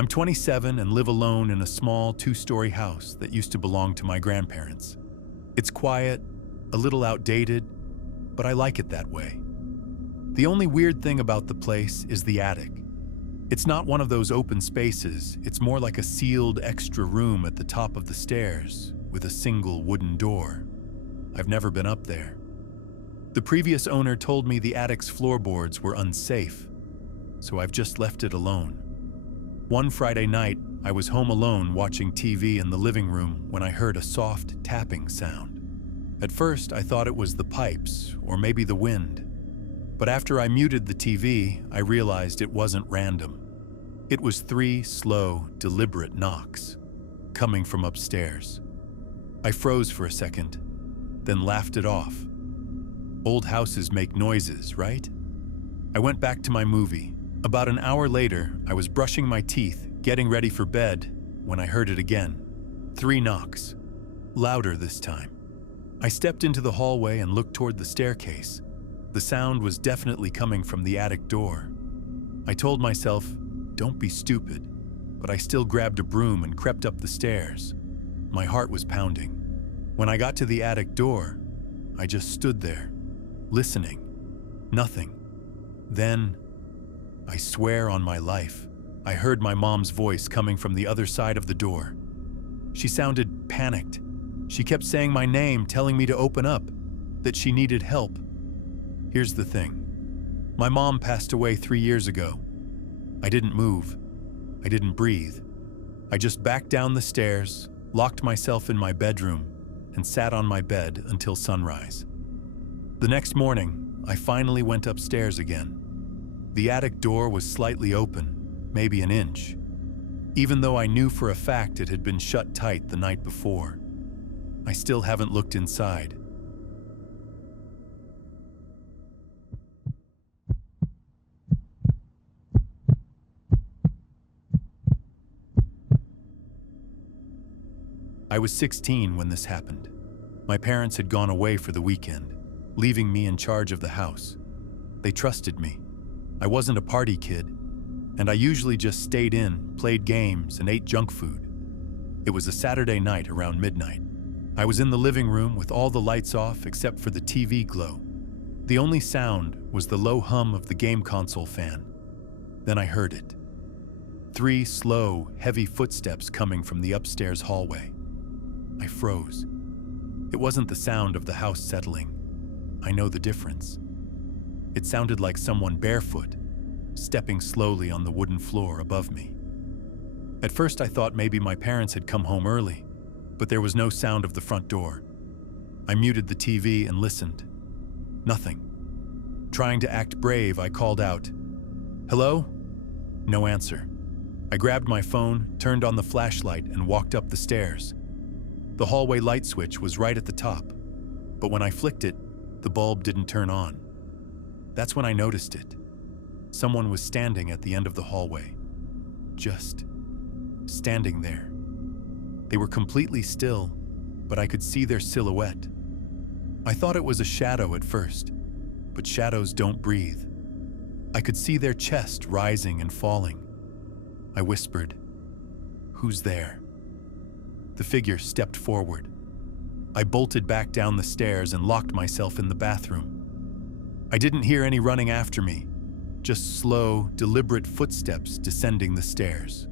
I'm 27 and live alone in a small two-story house that used to belong to my grandparents. It's quiet, a little outdated, but I like it that way. The only weird thing about the place is the attic. It's not one of those open spaces, it's more like a sealed extra room at the top of the stairs with a single wooden door. I've never been up there. The previous owner told me the attic's floorboards were unsafe, so I've just left it alone. One Friday night, I was home alone watching TV in the living room when I heard a soft tapping sound. At first, I thought it was the pipes or maybe the wind. But after I muted the TV, I realized it wasn't random. It was 3 slow, deliberate knocks, coming from upstairs. I froze for a second, then laughed it off. Old houses make noises, right? I went back to my movie. About an hour later, I was brushing my teeth, getting ready for bed, when I heard it again. 3 knocks, louder this time. I stepped into the hallway and looked toward the staircase. The sound was definitely coming from the attic door. I told myself, don't be stupid, but I still grabbed a broom and crept up the stairs. My heart was pounding. When I got to the attic door, I just stood there, listening. Nothing. Then, I swear on my life, I heard my mom's voice coming from the other side of the door. She sounded panicked. She kept saying my name, telling me to open up, that she needed help. Here's the thing. My mom passed away 3 years ago. I didn't move. I didn't breathe. I just backed down the stairs, locked myself in my bedroom, and sat on my bed until sunrise. The next morning, I finally went upstairs again. The attic door was slightly open, maybe an inch, even though I knew for a fact it had been shut tight the night before. I still haven't looked inside. I was 16 when this happened. My parents had gone away for the weekend, leaving me in charge of the house. They trusted me. I wasn't a party kid, and I usually just stayed in, played games, and ate junk food. It was a Saturday night around midnight. I was in the living room with all the lights off except for the TV glow. The only sound was the low hum of the game console fan. Then I heard it. 3 slow, heavy footsteps coming from the upstairs hallway. I froze. It wasn't the sound of the house settling. I know the difference. It sounded like someone barefoot, stepping slowly on the wooden floor above me. At first I thought maybe my parents had come home early, but there was no sound of the front door. I muted the TV and listened. Nothing. Trying to act brave, I called out, "Hello?" No answer. I grabbed my phone, turned on the flashlight, and walked up the stairs. The hallway light switch was right at the top, but when I flicked it, the bulb didn't turn on. That's when I noticed it. Someone was standing at the end of the hallway. Just standing there. They were completely still, but I could see their silhouette. I thought it was a shadow at first, but shadows don't breathe. I could see their chest rising and falling. I whispered, "Who's there?" The figure stepped forward. I bolted back down the stairs and locked myself in the bathroom. I didn't hear any running after me, just slow, deliberate footsteps descending the stairs.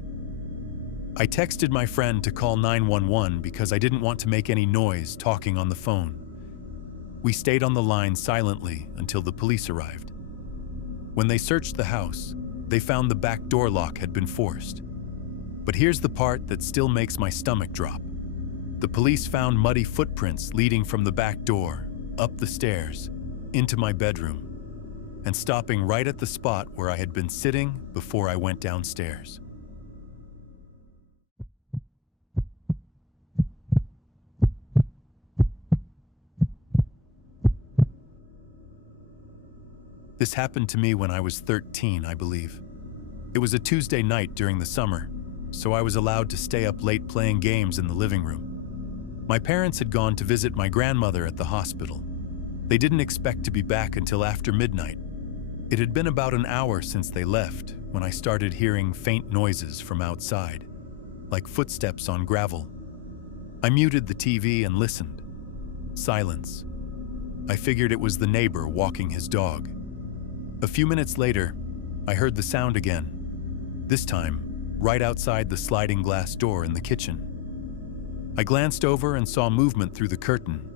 I texted my friend to call 911 because I didn't want to make any noise talking on the phone. We stayed on the line silently until the police arrived. When they searched the house, they found the back door lock had been forced. But here's the part that still makes my stomach drop. The police found muddy footprints leading from the back door, up the stairs, into my bedroom, and stopping right at the spot where I had been sitting before I went downstairs. This happened to me when I was 13, I believe. It was a Tuesday night during the summer, so I was allowed to stay up late playing games in the living room. My parents had gone to visit my grandmother at the hospital. They didn't expect to be back until after midnight. It had been about an hour since they left when I started hearing faint noises from outside, like footsteps on gravel. I muted the TV and listened. Silence. I figured it was the neighbor walking his dog. A few minutes later, I heard the sound again, this time right outside the sliding glass door in the kitchen. I glanced over and saw movement through the curtain.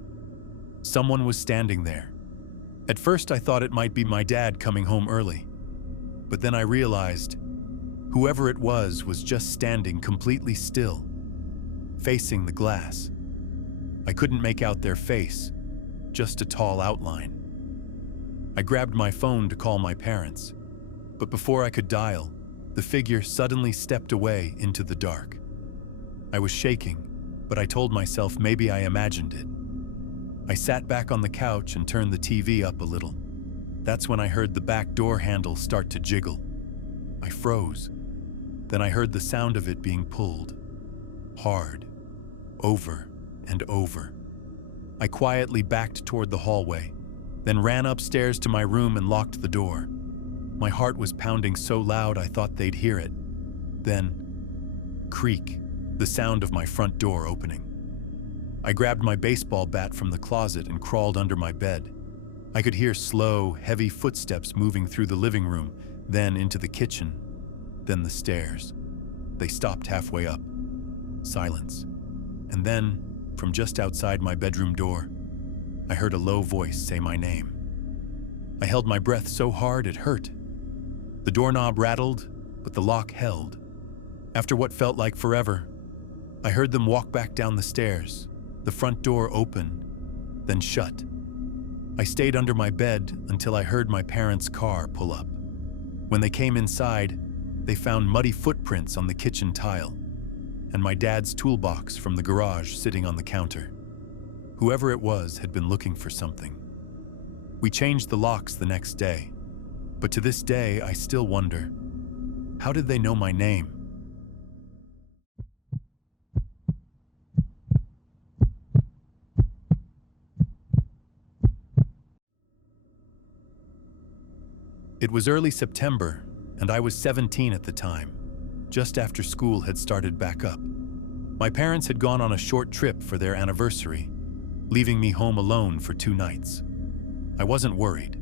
Someone was standing there. At first, I thought it might be my dad coming home early, but then I realized whoever it was just standing completely still, facing the glass. I couldn't make out their face, just a tall outline. I grabbed my phone to call my parents, but before I could dial, the figure suddenly stepped away into the dark. I was shaking, but I told myself maybe I imagined it. I sat back on the couch and turned the TV up a little. That's when I heard the back door handle start to jiggle. I froze. Then I heard the sound of it being pulled. Hard. Over and over. I quietly backed toward the hallway, then ran upstairs to my room and locked the door. My heart was pounding so loud I thought they'd hear it. Then, creak, the sound of my front door opening. I grabbed my baseball bat from the closet and crawled under my bed. I could hear slow, heavy footsteps moving through the living room, then into the kitchen, then the stairs. They stopped halfway up. Silence. And then, from just outside my bedroom door, I heard a low voice say my name. I held my breath so hard it hurt. The doorknob rattled, but the lock held. After what felt like forever, I heard them walk back down the stairs, the front door open, then shut. I stayed under my bed until I heard my parents' car pull up. When they came inside, they found muddy footprints on the kitchen tile, and my dad's toolbox from the garage sitting on the counter. Whoever it was had been looking for something. We changed the locks the next day, but to this day I still wonder, how did they know my name? It was early September, and I was 17 at the time, just after school had started back up. My parents had gone on a short trip for their anniversary, leaving me home alone for 2 nights. I wasn't worried.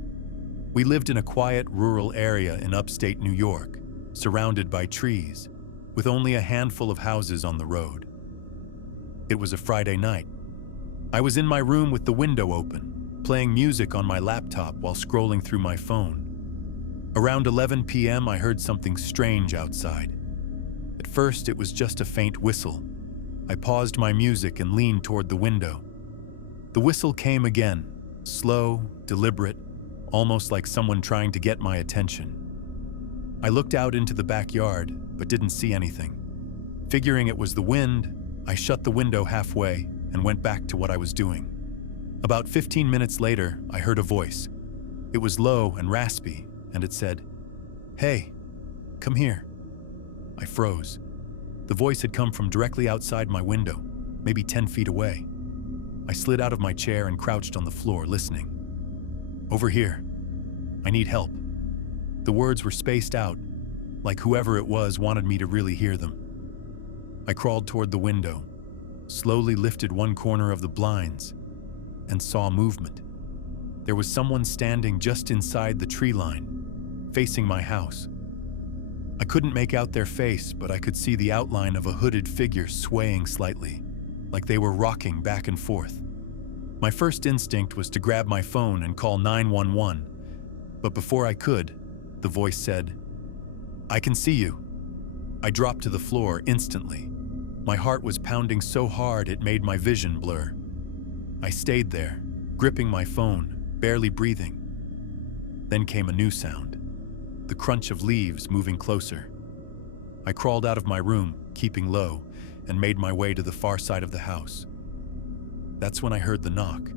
We lived in a quiet rural area in upstate New York, surrounded by trees, with only a handful of houses on the road. It was a Friday night. I was in my room with the window open, playing music on my laptop while scrolling through my phone. Around 11 p.m., I heard something strange outside. At first, it was just a faint whistle. I paused my music and leaned toward the window. The whistle came again, slow, deliberate, almost like someone trying to get my attention. I looked out into the backyard, but didn't see anything. Figuring it was the wind, I shut the window halfway and went back to what I was doing. About 15 minutes later, I heard a voice. It was low and raspy, and it said, "Hey, come here." I froze. The voice had come from directly outside my window, maybe 10 feet away. I slid out of my chair and crouched on the floor, listening. "Over here. I need help." The words were spaced out, like whoever it was wanted me to really hear them. I crawled toward the window, slowly lifted one corner of the blinds, and saw movement. There was someone standing just inside the tree line, facing my house. I couldn't make out their face, but I could see the outline of a hooded figure swaying slightly, like they were rocking back and forth. My first instinct was to grab my phone and call 911, but before I could, the voice said, "I can see you." I dropped to the floor instantly. My heart was pounding so hard it made my vision blur. I stayed there, gripping my phone, barely breathing. Then came a new sound, the crunch of leaves moving closer. I crawled out of my room, keeping low, and made my way to the far side of the house. That's when I heard the knock.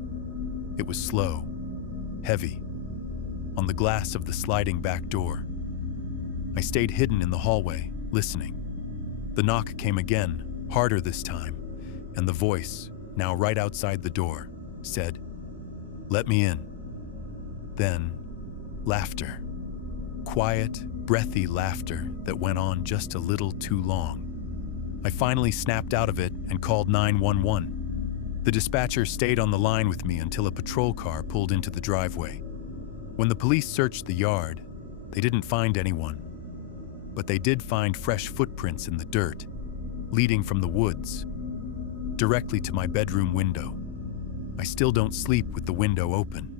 It was slow, heavy, on the glass of the sliding back door. I stayed hidden in the hallway, listening. The knock came again, harder this time, and the voice, now right outside the door, said, "Let me in." Then, laughter. quiet, breathy laughter that went on just a little too long. I finally snapped out of it and called 911. The dispatcher stayed on the line with me until a patrol car pulled into the driveway. When the police searched the yard, they didn't find anyone, but they did find fresh footprints in the dirt, leading from the woods, directly to my bedroom window. I still don't sleep with the window open.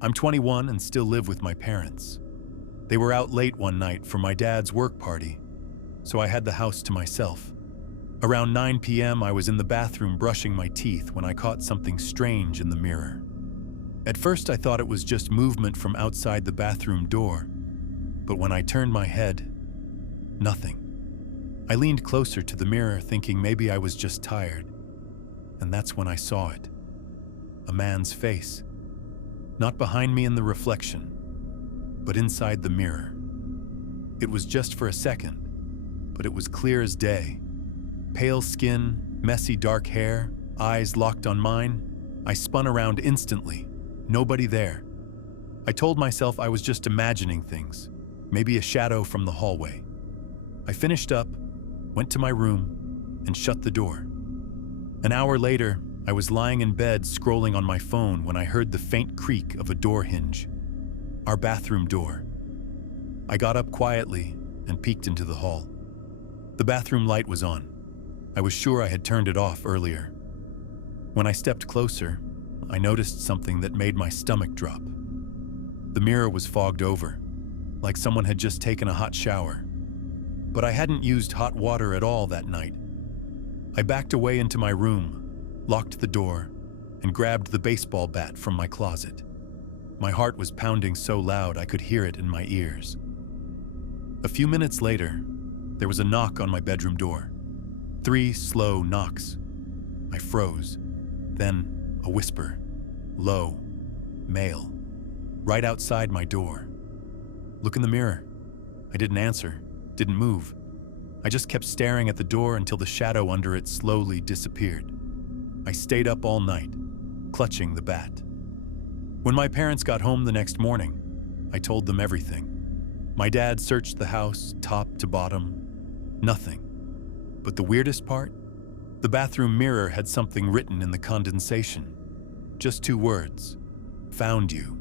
I'm 21 and still live with my parents. They were out late one night for my dad's work party, so I had the house to myself. Around 9 p.m., I was in the bathroom brushing my teeth when I caught something strange in the mirror. At first, I thought it was just movement from outside the bathroom door, but when I turned my head, nothing. I leaned closer to the mirror, thinking maybe I was just tired, and that's when I saw it. A man's face. Not behind me in the reflection, but inside the mirror. It was just for a second, but it was clear as day. Pale skin, messy dark hair, eyes locked on mine. I spun around instantly. Nobody there. I told myself I was just imagining things, maybe a shadow from the hallway. I finished up, went to my room, and shut the door. An hour later, I was lying in bed scrolling on my phone when I heard the faint creak of a door hinge. Our bathroom door. I got up quietly and peeked into the hall. The bathroom light was on. I was sure I had turned it off earlier. When I stepped closer, I noticed something that made my stomach drop. The mirror was fogged over, like someone had just taken a hot shower. But I hadn't used hot water at all that night. I backed away into my room, locked the door, and grabbed the baseball bat from my closet. My heart was pounding so loud I could hear it in my ears. A few minutes later, there was a knock on my bedroom door. 3 slow knocks. I froze. Then a whisper, low, male, right outside my door. Look in the mirror. I didn't answer, didn't move. I just kept staring at the door until the shadow under it slowly disappeared. I stayed up all night, clutching the bat. When my parents got home the next morning, I told them everything. My dad searched the house, top to bottom. Nothing. But the weirdest part? The bathroom mirror had something written in the condensation. Just 2 words. Found you.